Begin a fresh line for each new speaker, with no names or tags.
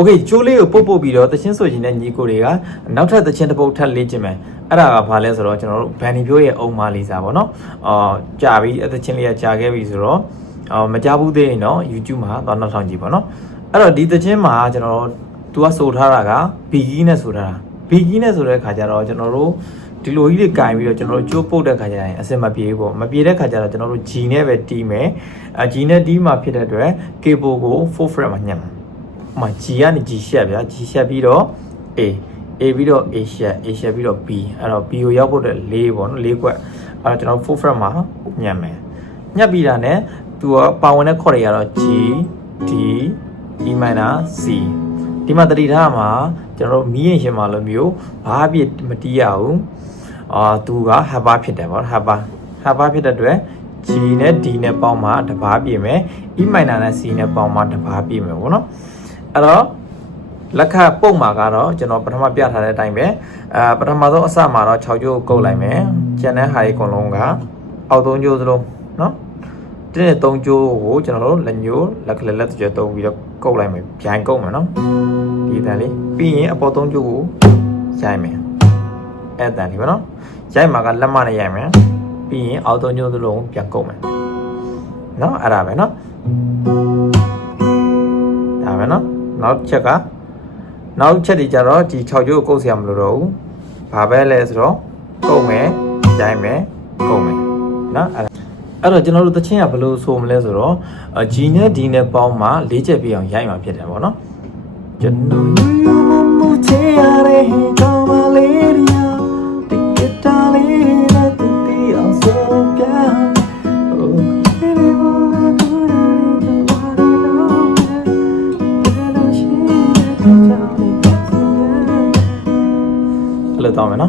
โอเคကျိုးလေးကိုပုတ်ပုတ်ပြီးတော့တချင်းဆိုရင်တဲ့ညီကိုတွေကနောက်ထပ်တချင်းတစ်ပုတ်ထပ်လေ့ကျင့်မယ်အဲ့ဒါကဘာလဲဆိုတော့ကျွန်တော်တို့ဘန်နီပြိုးရဲ့အုံမာလေးစားပေါ့နော်အော်ကြာပြီအတချင်းလေးကကြာခဲ့ပြီဆိုတော့အော်မကြဘူးသေးရင်တော့ YouTube မှာတော့နောက်ဆောင်ကြည့်ပေါ့နော်အဲ့တော့ဒီတချင်းမှာကျွန်တော်တို့သူကဆိုထားတာကဘီဂီနဲ့ဆိုထားတာဘီဂီနဲ့ဆိုတဲ့ခါကျတော့ကျွန်တော်တို့ဒီလိုကြီးတွေကင်ပြီးတော့ကျွန်တော်တို့ကြိုးပုတ်တဲ့ခါကျရင်အစင်မပြေဘူးပေါ့မပြေတဲ့ခါကျတော့ကျွန်တော်တို့ G နဲ့ပဲတီးမယ်အ G နဲ့တီးမှာဖြစ်တဲ့အတွက် cable ကို full fret မှာညှက်မှာ ဥပ မာ G ကနေ G ရှက်ဗျာ G ရှက်ပြီးတော့ A A ပြီးတော့ A ရှက် A ရှက်ပြီးတော့ B အဲ့တော့ B ကိုရောက်ဖို့အတွက်၄ပေါ့နော်၄ခွက်အဲ့တော့ကျွန်တော် full fret မှာညှက်မယ်ညှက်ပြီးတာ ਨੇ သူကပါဝင်တဲ့ chord တွေကတော့ G D E minor C ဒီမှာတတိထားမှာကျွန်တော်တို့မီးရင်ရှင်မှာလိုမျိုးဘာအပြစ်မတီးရဘူးအာသူက haba ဖြစ်တယ်ပေါ့ haba haba ဖြစ်တဲ့အတွက် G နဲ့ D နဲ့ပေါင်းမှတစ်ပါးပြည့်မယ် E minor နဲ့ C နဲ့ပေါင်းမှတစ်ပါးပြည့်မယ်ပေါ့နော် အဲ့တော့လက်ခတ်ပုံမှာကတော့ကျွန်တော်ပထမပြထားတဲ့အတိုင်းပဲအာပထမဆုံးအစမှာတော့6ကျိုးကုတ်လိုက်မယ်ကျန်တဲ့ဟာတွေအကုန်လုံးကအောက်3ကျိုးစလုံးနော်တင်းတဲ့3ကျိုးကိုကျွန်တော်တို့လက်ညိုးလက်ကလေးလက်ကြွသုံးပြီးတော့ကုတ်လိုက်မယ်ဂျိုင်ကုတ်မယ်နော်ဒီတန်လေးပြီးရင်အပေါ်3ကျိုးကိုရိုက်မယ်အဲ့တန်လေးပဲနော်ရိုက်မှာကလက်မနဲ့ရိုက်မယ်ပြီးရင်အောက်3ကျိုးစလုံးပြန်ကုတ်မယ်နော်အဲ့ဒါပဲနော်ဒါပဲနော် နောက်ချက်ကနောက်ချက်တွေကြတော့ဒီ6ချိုးကုတ်ဆရာမလိုတော့ဘူးဘာပဲလဲဆိုတော့ကုတ်မယ်ရိုင်းမယ်ကုတ်မယ်နော်အဲ့တော့ကျွန်တော်တို့သချင်းကဘယ်လိုဆိုမလဲဆိုတော့ G နဲ့ D နဲ့ပေါင်းမှ၄ချက်ပြည့်အောင်ရိုက်မှာဖြစ်တယ်ပေါ့နော်ကျွန်တော်ရရမမှုချရတဲ့ကောင်မလေး အဲ့လိုတော့မယ်နော်